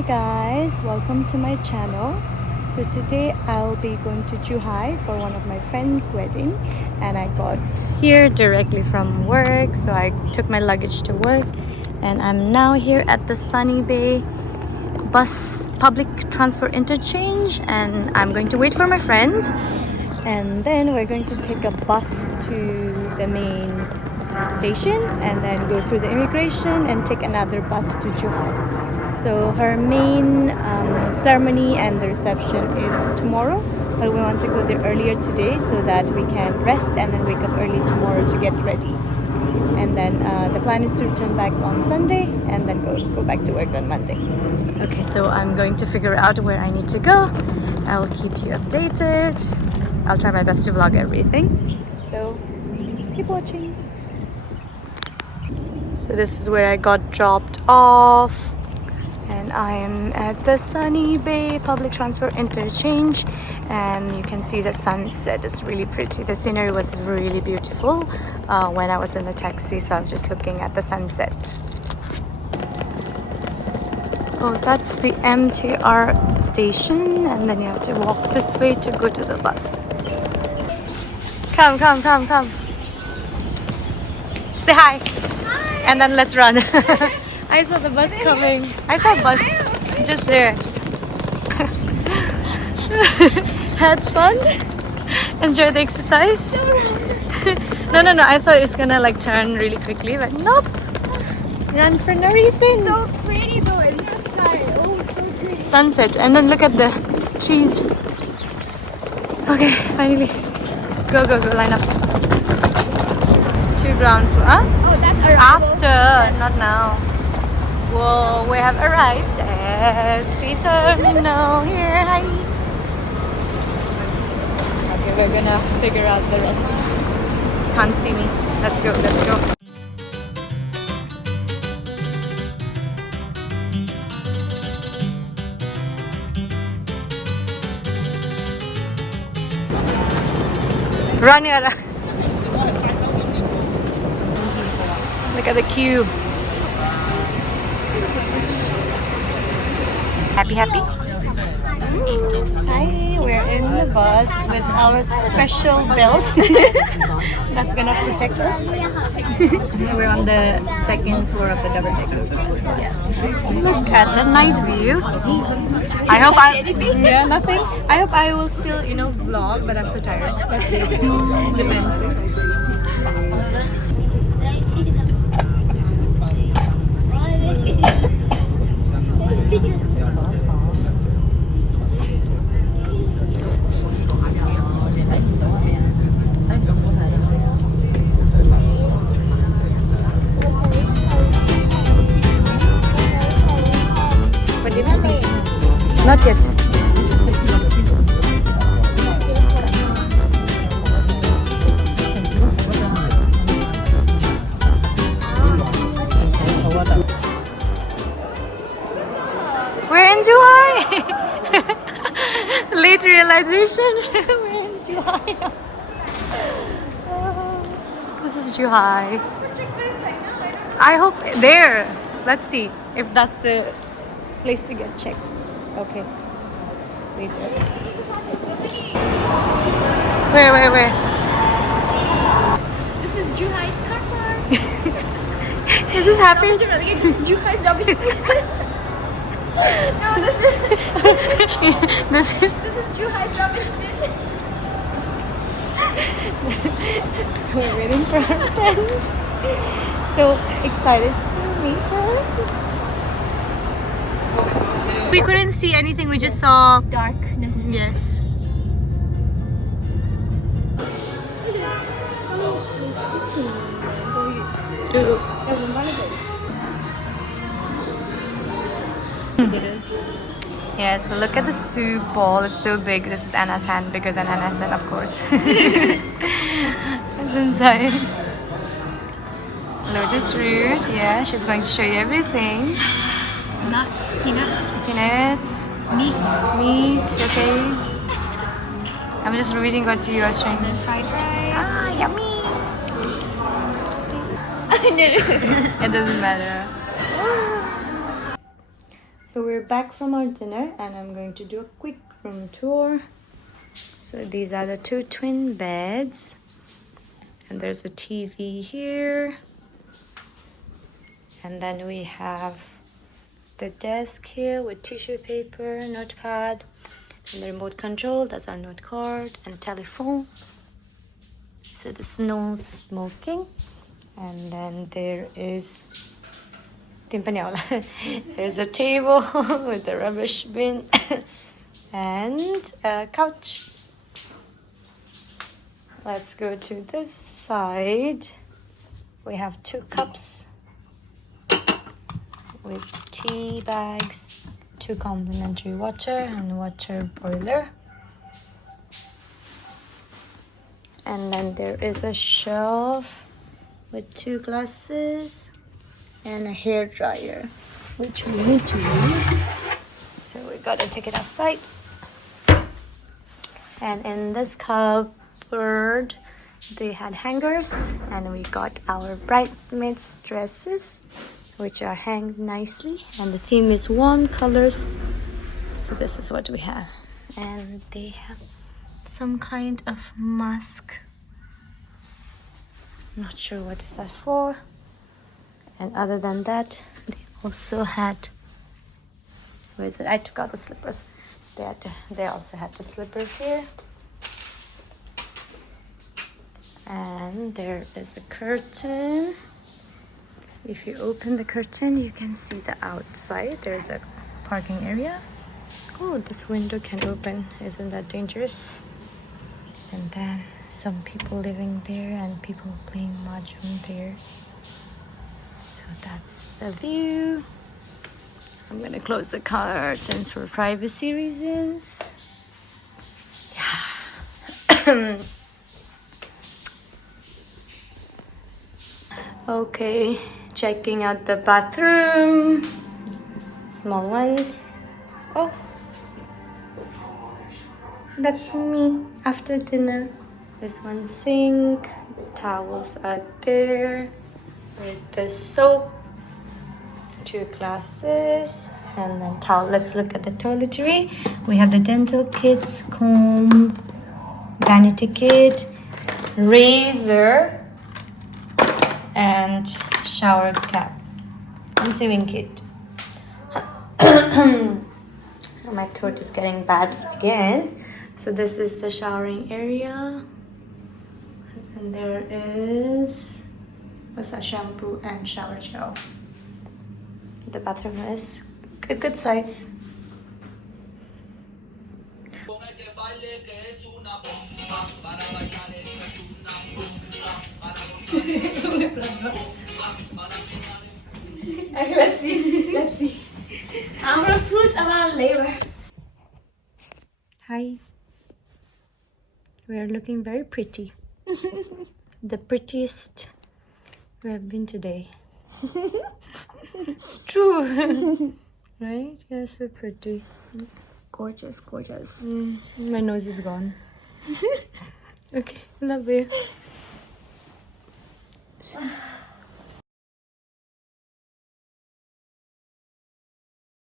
Hi guys, welcome to my channel. So today I'll be going to Zhuhai for one of my friend's wedding, and I got here directly from work, so I took my luggage to work and I'm now here at the Sunny Bay bus public transport interchange, and I'm going to wait for my friend, and then we're going to take a bus to the main station and then go through the immigration and take another bus to Zhuhai. So her main ceremony and the reception is tomorrow, but we want to go there earlier today so that we can rest and then wake up early tomorrow to get ready. And then the plan is to return back on Sunday and then go back to work on Monday. Okay, so I'm going to figure out where I need to go. I'll keep you updated. I'll try my best to vlog everything. So keep watching. So this is where I got dropped off, and I am at the Sunny Bay public transport interchange, and you can see the sunset. It's really pretty. The scenery was really beautiful when I was in the taxi, so I was just looking at the sunset. Oh, that's the MTR station, and then you have to walk this way to go to the bus. Come. Say hi. Hi. And then let's run. I saw the bus coming. I saw a bus just there. Had fun? Enjoy the exercise? No. I thought it's gonna like turn really quickly, but nope. Run for no reason. So pretty though in the sky. Oh, so pretty. Sunset, and then look at the trees. Okay, finally. Go, line up. To ground floor. Huh? Oh, that's After, not now. Whoa, we have arrived at the terminal here. Hi. Okay, we're gonna figure out the rest. Can't see me. Let's go. Run, Yara. Look at the queue. Happy? Hi, we're in the bus with our special belt that's gonna protect us. We're on the second floor of the double decker. Yeah. Look at the night view. I hope nothing. I hope I will still, vlog, but I'm so tired. Let's see. Depends. Not yet. We're in Zhuhai. Late realization. We're in Zhuhai. This is Zhuhai. I hope there. Let's see if that's the place to get checked. Okay. Later. Where? This is Zhuhai's car park. You're just happy? This is Zhuhai's rubbish. No, this is Zhuhai's rubbish bin. We're waiting for our friend. So excited to meet her. We couldn't see anything, we just saw Darkness. yes. Yeah, so look at the soup bowl. It's so big. This is Anna's hand, bigger than Anna's hand, of course. It's inside. Lotus root. Yeah, she's going to show you everything. Nuts, Peanuts. Meat. Okay. I'm just reading what you are showing me. fried rice. Ah, yummy. It doesn't matter. So we're we're back from our dinner and I'm going to do a quick room tour. So these are the two twin beds. And there's a TV here. And then we have the desk here with tissue paper, notepad, and the remote control. That's our note card and telephone. So there's no smoking. And then there is there's a table with the rubbish bin and a couch. Let's go to this side. We have 2 cups with tea bags, 2 complimentary water and water boiler. And then there is a shelf with 2 glasses and a hair dryer, which we need to use. So we gotta take it outside. And in this cupboard, they had hangers, and we got our bridesmaids dresses, which are hanged nicely. And the theme is warm colors. So this is what we have. And they have some kind of mask. Not sure what is that for. And other than that, they also had, where is it? I took out the slippers. They also had the slippers here. And there is a curtain. If you open the curtain, you can see the outside. There's a parking area. Oh, this window can open. Isn't that dangerous? And then some people living there and people playing mahjong there. So that's the view. I'm gonna close the curtains for privacy reasons. Yeah. Okay, checking out the bathroom. Small one. Oh, that's me after dinner. This one sink. Towels are there with the soap. 2 glasses and then towel. Let's look at the toiletry. We have the dental kits, comb, vanity kit, razor, and shower cap and swimming kit. My throat is getting bad again. So this is the showering area, and there is a shampoo and shower gel. The bathroom is a good size. Let's see. Our fruits our labor. Hi. We are looking very pretty. The prettiest we have been today. It's true. Right? You're so pretty. Gorgeous. My nose is gone. Okay, love you.